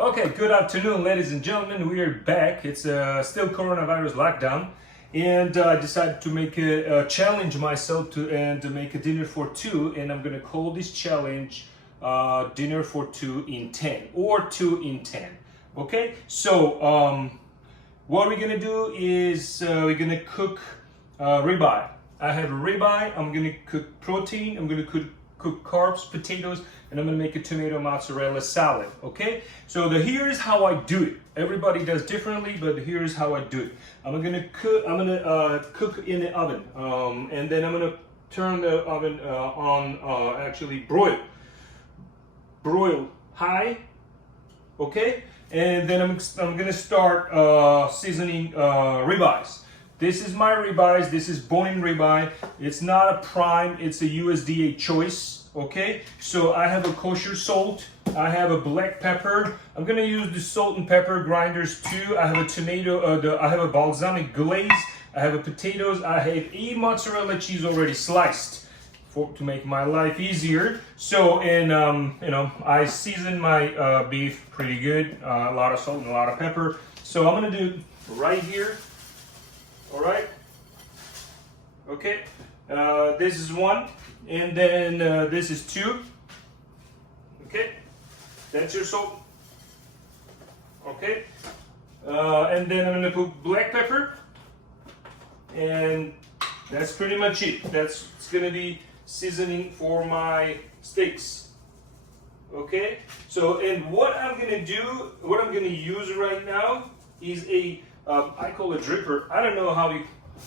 Okay, good afternoon, ladies and gentlemen. We are back. It's still coronavirus lockdown, and I decided to make a challenge myself to make a dinner for two, and I'm gonna call this challenge dinner for two in 10 or 2 in 10. Okay, so what we're gonna do is we're gonna cook ribeye. I have a ribeye. I'm gonna cook protein. I'm gonna cook carbs, potatoes, and I'm gonna make a tomato mozzarella salad. Okay, so here is how I do it. Everybody does differently, but here is how I do it. I'm gonna cook in the oven, and then I'm gonna turn the oven on. Actually, broil high. Okay, and then I'm gonna start seasoning ribeyes. This is my ribeyes. This is bone-in ribeye. It's not a prime. It's a USDA choice. Okay, so I have a kosher salt. I have a black pepper. I'm gonna use the salt and pepper grinders too. I have a tomato. I have a balsamic glaze. I have a potatoes. I have a mozzarella cheese already sliced to make my life easier. So, and I season my beef pretty good. A lot of salt and a lot of pepper. So I'm gonna do right here. All right. Okay. This is one, and then this is two. Okay. That's your salt. Okay. And then I'm gonna put black pepper, and that's pretty much it. It's gonna be seasoning for my steaks. Okay. So, and what I'm gonna use right now is I call it dripper. I don't know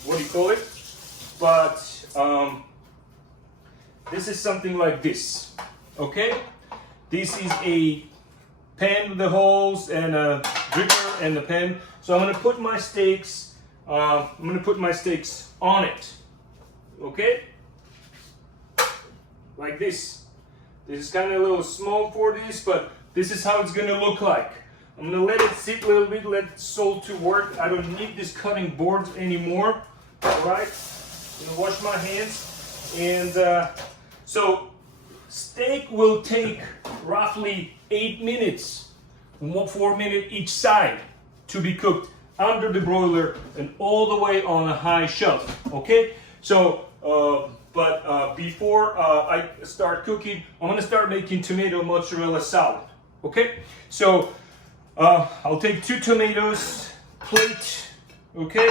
what you call it, but this is something like this. Okay, this is a pan with the holes and a dripper and the pan. So I'm gonna put my steaks. On it. Okay, like this. This is kind of a little small for this, but this is how it's gonna look like. I'm gonna let it sit a little bit, let the salt to work. I don't need this cutting board anymore. All right, I'm gonna wash my hands. And so steak will take roughly 8 minutes, 4 minutes each side to be cooked under the broiler and all the way on a high shelf. Okay, so before I start cooking, I'm gonna start making tomato mozzarella salad. Okay, so I'll take 2 tomatoes, plate. Okay,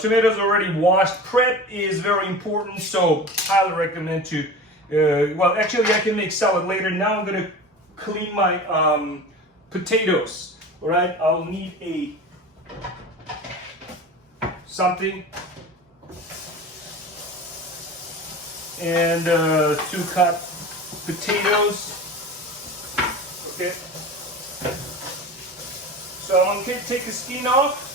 tomatoes already washed. Prep is very important, so highly recommend to. Well, actually, I can make salad later. Now I'm gonna clean my potatoes. All right, I'll need something and 2 cut potatoes. Okay. So I'm gonna take the skin off.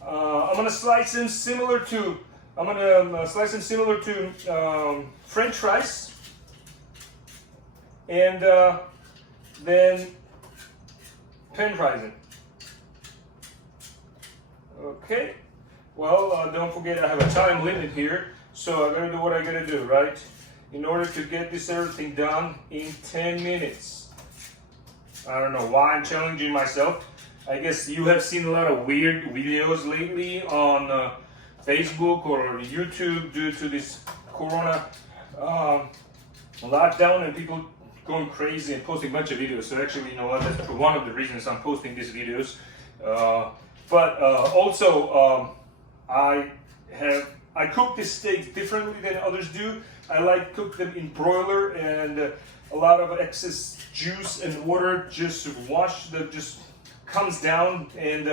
I'm gonna slice them similar to. French fries, and then pan fries it. Okay. Well, don't forget I have a time limit here, so I gotta do what I gotta do, right? In order to get this everything done in 10 minutes. I don't know why I'm challenging myself. I guess you have seen a lot of weird videos lately on Facebook or YouTube due to this corona lockdown and people going crazy and posting a bunch of videos. So actually, you know what, that's one of the reasons I'm posting these videos. But also, I cook the steaks differently than others do. I like to cook them in broiler, and a lot of excess juice and water just comes down, and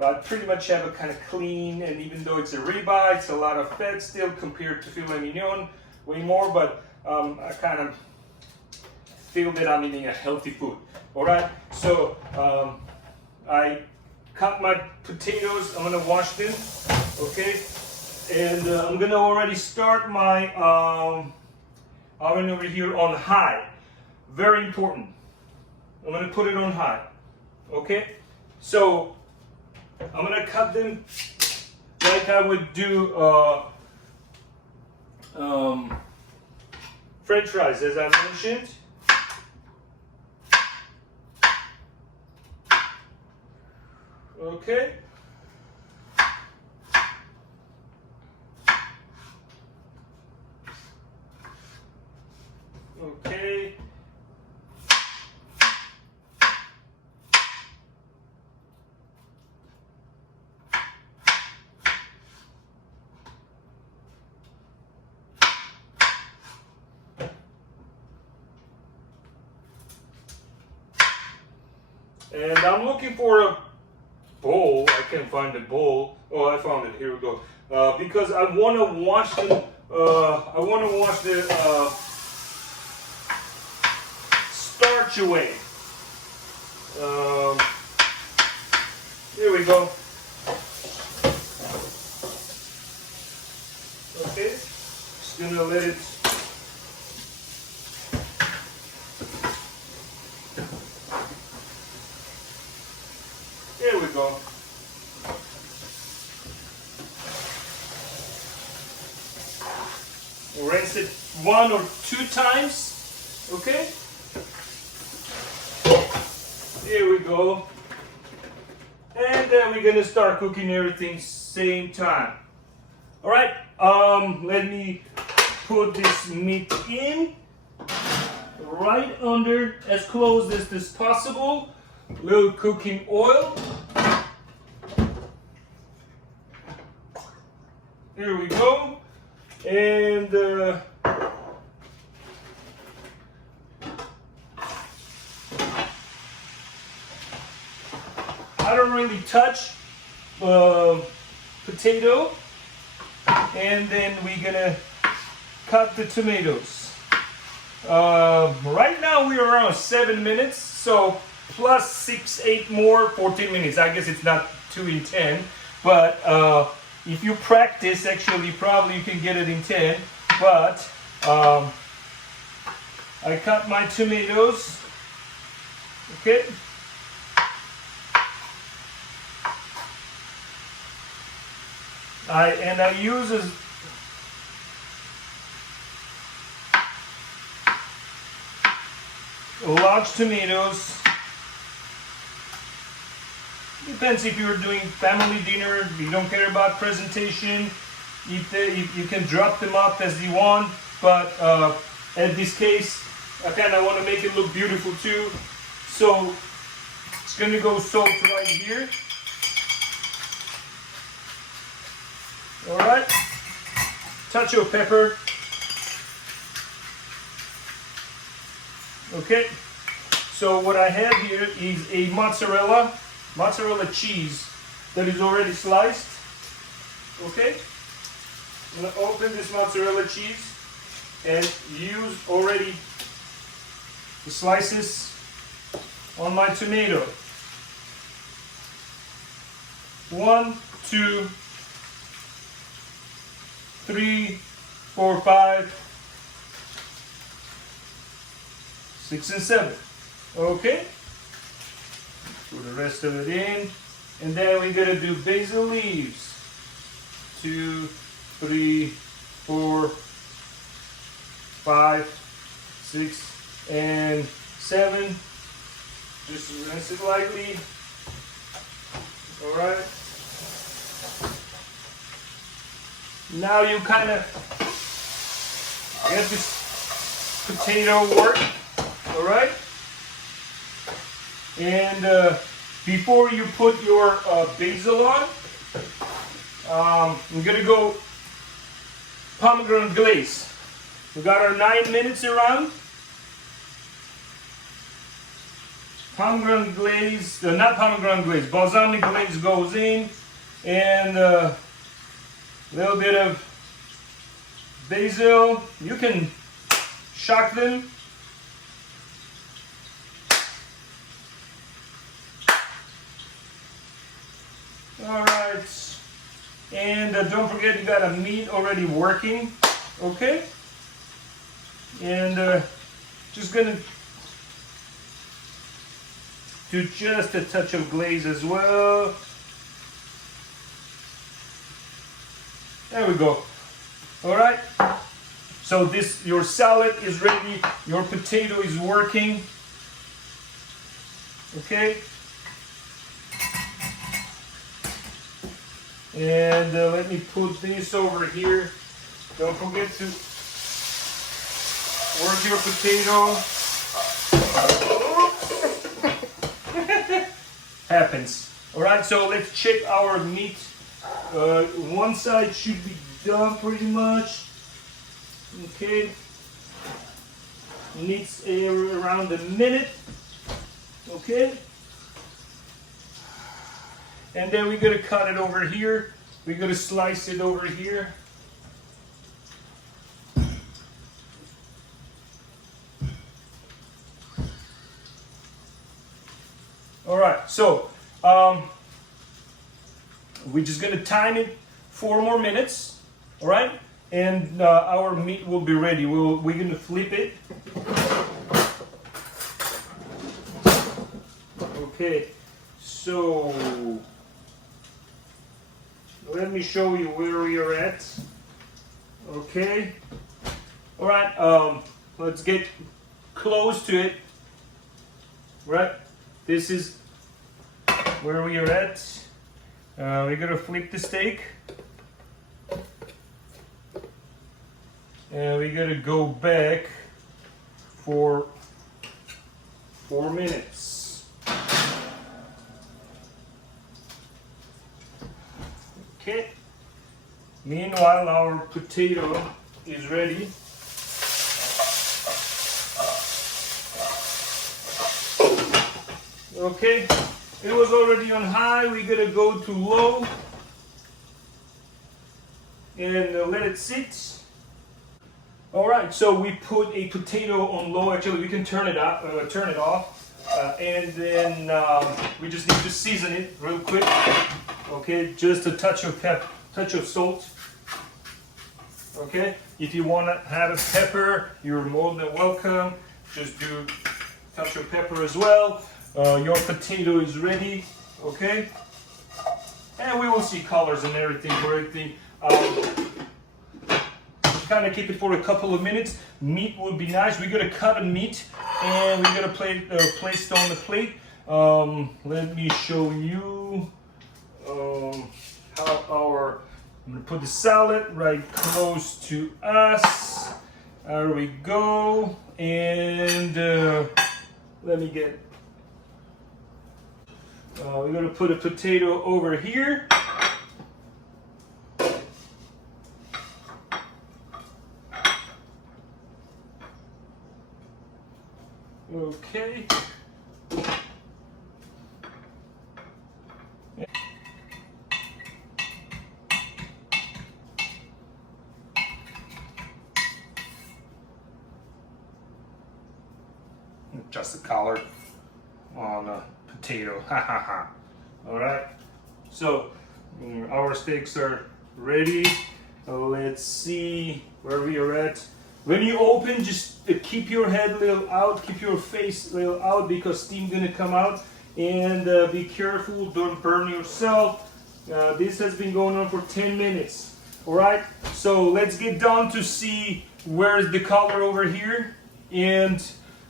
I pretty much have a kind of clean, and even though it's a ribeye, it's a lot of fat still compared to filet mignon, way more, but I kind of feel that I'm eating a healthy food. All right, so I cut my potatoes. I'm gonna wash them, okay, and I'm gonna already start my oven over here on high. Very important. I'm gonna put it on high. Okay, so I'm gonna cut them like I would do French fries, as I mentioned. Okay. Okay. And I'm looking for a bowl. I can't find the bowl. Oh, I found it. Here we go. Because I want to wash the. Starch away. Here we go. Okay. Just gonna let it. There we go. Rinse it 1 or 2 times. Okay. There we go. And then we're gonna start cooking everything same time. All right. Let me put this meat in right under, as close as this possible. Little cooking oil. Here we go. And I don't really touch potato. And then we're gonna cut the tomatoes. Right now we're around 7 minutes, so plus 6, 8 more, 14 minutes. I guess it's not too in 10, but if you practice, actually probably you can get it in 10. But I cut my tomatoes. Okay. I use large tomatoes. Depends if you're doing family dinner, you don't care about presentation, if you can drop them up as you want, but in this case, I kind of want to make it look beautiful too. So it's going to go salt right here. Alright, touch of pepper. Okay, so what I have here is a mozzarella cheese that is already sliced. Okay, I'm going to open this mozzarella cheese and use already the slices on my tomato. 1, 2, 3, 4, 5, 6, and 7. Okay. Put the rest of it in. And then we're going to do basil leaves. 2, 3, 4, 5, 6, and 7. Just rinse it lightly. Alright. Now you kind of get this potato work, all right? And before you put your basil on, I'm gonna go pomegranate glaze. We got our 9 minutes around. Pomegranate glaze, not pomegranate glaze, balsamic glaze goes in, and a little bit of basil. You can shock them. All right, and don't forget you got a meat already working. Okay, and just gonna do just a touch of glaze as well. There we go. All right. So your salad is ready. Your potato is working. Okay. And let me put this over here. Don't forget to work your potato. Happens. Alright, so let's check our meat. One side should be done pretty much. Okay. Needs around a minute. Okay. And then we're gonna cut it over here. We're gonna slice it over here. All right, so we're just gonna time it 4 more minutes. All right, and our meat will be ready. We're gonna flip it. Okay, so let me show you where we are at. Okay. All right. Let's get close to it. Right. This is where we are at. We're gonna flip the steak, and we're gonna go back for 4 minutes. Okay. Meanwhile, our potato is ready. Okay, it was already on high. We're gonna go to low and let it sit. All right, so we put a potato on low. Actually, we can turn it off, and then we just need to season it real quick. Okay, just a touch of touch of salt. Okay, if you want to have a pepper, you're more than welcome. Just do a touch of pepper as well. Your potato is ready. Okay, and we will see colors and everything for everything. Kind of keep it for a couple of minutes. Meat would be nice. We're gonna cut a meat and we're gonna place it on the plate. Let me show you how I'm gonna put the salad right close to us. There we go. And let me get. We're gonna put a potato over here. Okay. Just the color on a potato. Ha ha ha. All right. So our steaks are ready. Let's see where we are at. When you open, just keep your head a little out, keep your face a little out because steam gonna come out. And be careful, don't burn yourself. This has been going on for 10 minutes. All right, so let's get down to see where's the color over here. And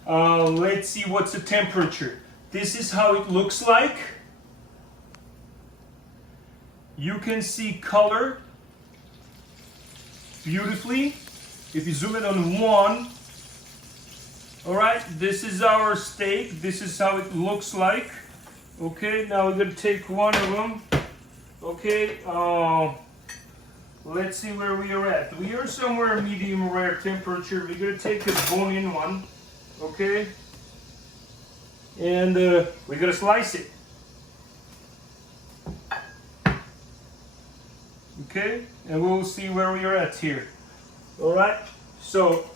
let's see what's the temperature. This is how it looks like. You can see color beautifully. If you zoom in on 1, all right, this is our steak. This is how it looks like. Okay, now we're gonna take one of them. Okay, let's see where we are at. We are somewhere medium rare temperature. We're gonna take a bone-in one. Okay, and we're gonna slice it. Okay, and we'll see where we are at here. All right, so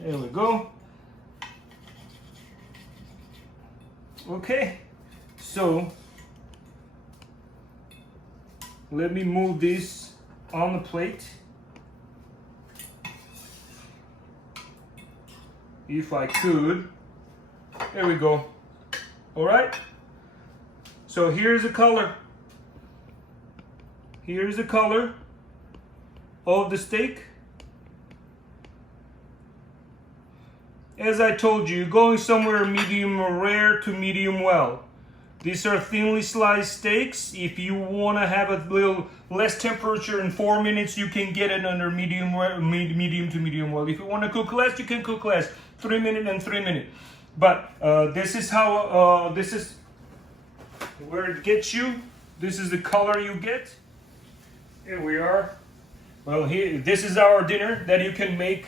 there we go. Okay, so let me move this on the plate. If I could. There we go. All right. So here's the color. Here's the color of the steak. As I told you, going somewhere medium rare to medium well. These are thinly sliced steaks. If you want to have a little less temperature in 4 minutes, you can get it under medium to medium well. If you want to cook less, you can cook less. 3 minutes and 3 minutes. But this is how, this is where it gets you. This is the color you get. Here we are. Well, here, this is our dinner that you can make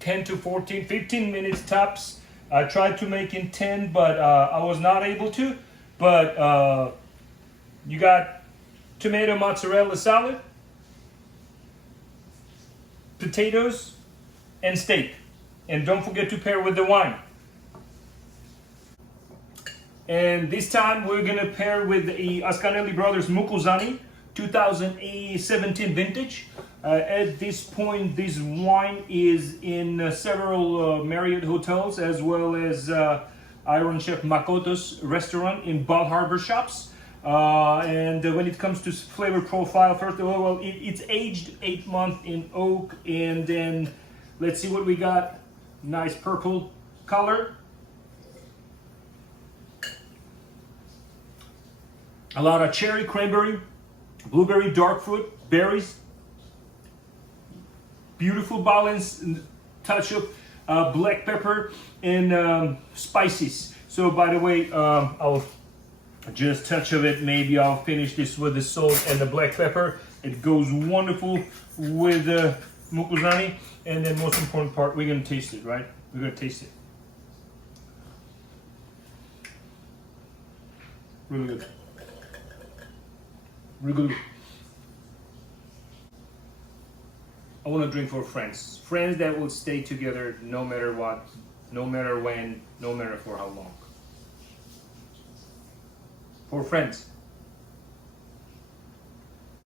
10 to 14, 15 minutes tops. I tried to make in 10, but I was not able to. But you got tomato mozzarella salad, potatoes, and steak. And don't forget to pair with the wine. And this time we're gonna pair with the Ascanelli Brothers Mucozani 2017 vintage. At this point, this wine is in several Marriott hotels, as well as Iron Chef Makoto's restaurant in Bal Harbour shops. And when it comes to flavor profile, first of all, well, it's aged 8 months in oak, and then let's see what we got. Nice purple color. A lot of cherry, cranberry, blueberry, dark fruit, berries. Beautiful balance, touch of black pepper and spices. So by the way, I'll just touch of it. Maybe I'll finish this with the salt and the black pepper. It goes wonderful with the Mucozani. And then most important part, we're gonna taste it, right? We're gonna taste it. Really good. Really good. I want to drink for friends. Friends that will stay together no matter what, no matter when, no matter for how long. For friends.